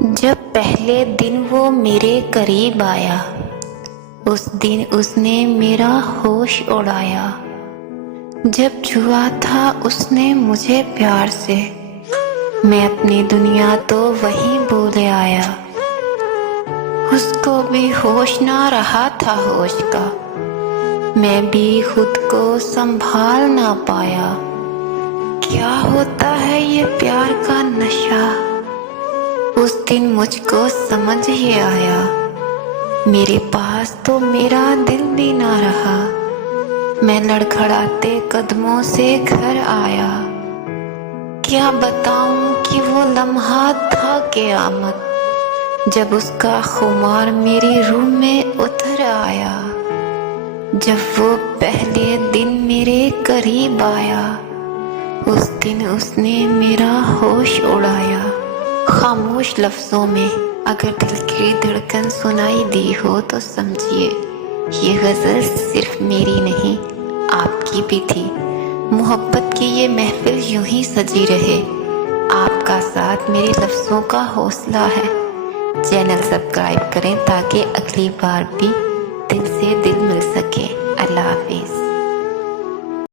जब पहले दिन वो मेरे करीब आया, उस दिन उसने मेरा होश उड़ाया। जब छुआ था उसने मुझे प्यार से, मैं अपनी दुनिया तो वहीं भूल आया। उसको भी होश ना रहा था होश का, मैं भी खुद को संभाल ना पाया। क्या होता है ये प्यार का नशा, उस दिन मुझको समझ ही आया। मेरे पास तो मेरा दिल भी ना रहा, मैं लड़खड़ाते कदमों से घर आया। क्या बताऊं कि वो लम्हा था क़यामत, जब उसका खुमार मेरी रूह में उतर आया। जब वो पहले दिन मेरे करीब आया, उस दिन उसने मेरा होश उड़ाया। खामोश लफ्ज़ों में अगर दिल की धड़कन सुनाई दी हो तो समझिए ये गज़ल सिर्फ मेरी नहीं, आपकी भी थी। मोहब्बत की ये महफिल यूं ही सजी रहे, आपका साथ मेरे लफ्ज़ों का हौसला है। चैनल सब्सक्राइब करें ताकि अगली बार भी दिल से दिल मिल सके। अल्लाह हाफिज़।